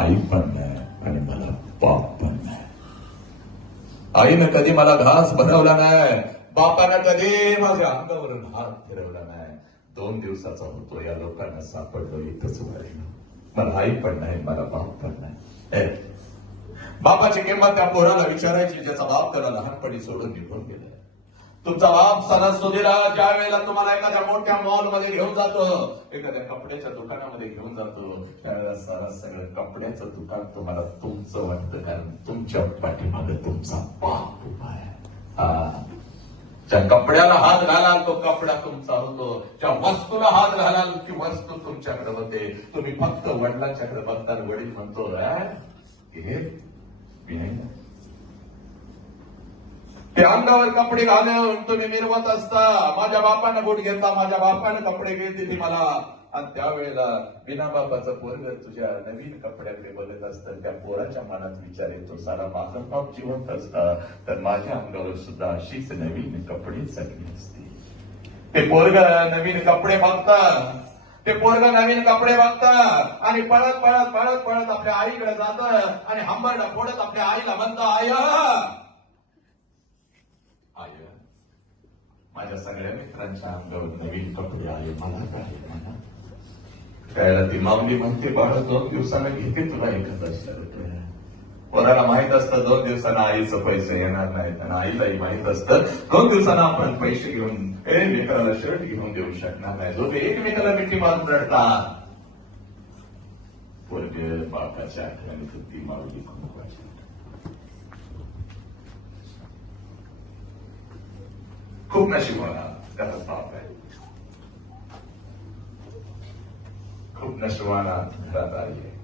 आई पण नाही आणि मला बाप पण नाही आईनं कधी मला घास बनवला नाही बापानं कधी माझ्या अंगावरून हात फिरवला नाही. दोन दिवसाचा होतो या लोकांना सापडलो इथंच राहिलो. मला आई पण नाही मला बाप पण नाही बापाची किंमत त्या पोराला विचारायची ज्याचा बाप त्याला लहानपणी सोडून निघून गेलाय. तुमचा बाप सणासुदीला ज्या वेळेला तुम्हाला एखाद्या मोठ्या मॉलमध्ये घेऊन जातो एखाद्या कपड्याच्या दुकानामध्ये घेऊन जातो त्यावेळेला सारा सगळं कपड्याचं दुकान तुम्हाला तुमचं वाटतं कारण तुमच्या पाठीमागे तुमचा बाप उभा आहे. हा. ज्या कपड्याला हात घालाल तो कपडा तुमचा होतो. ज्या वस्तूला हात घालाल ती वस्तू तुमच्याकडे होते. तुम्ही फक्त वडिलांच्याकडे बघताना वडील म्हणतो हे ते अंगावर कपडे घालून तुम्ही मिरवत असता. माझ्या बापानं बूट घेता माझ्या बापानं कपडे घेतले मला. आणि त्यावेळेला बिना बापाचं पोरग तुझ्या नवीन कपड्याकडे बघत असतं. त्या पोराच्या मनात विचार येतो सारा माझा बाप जिवंत असता. तर माझ्या अंगावर सुद्धा अशीच नवीन कपडे चालली असते ते पोरग नवीन कपडे मागतात ते पोरग नवीन कपडे बघतात. आणि पळत पळत पळत पळत आपल्या आईकडे जात आणि हंबरला फोडत आपल्या आईला म्हणतं आय माझ्या सगळ्या मित्रांच्या अंगावर नवीन कपडे आले मला काय मला. त्याला ती माऊली म्हणते बाळ दोन दिवसानं घेते तुला एखादा शर्ट. कोणाला माहीत असतं दोन दिवसानं आईचं पैसे येणार नाहीत आणि आईलाही माहीत असतं दोन दिवसानं आपण पैसे घेऊन एकमेकाला शर्ट घेऊन देऊ शकणार नाही. दोघे एकमेकाला मिठी मारून रडतात. पोरगे बापाच्या आठवणीत ती माऊली खूप वाटली खूप नशिबाना त्याला बाप आहे खूप नशिबाना घरात आई आहे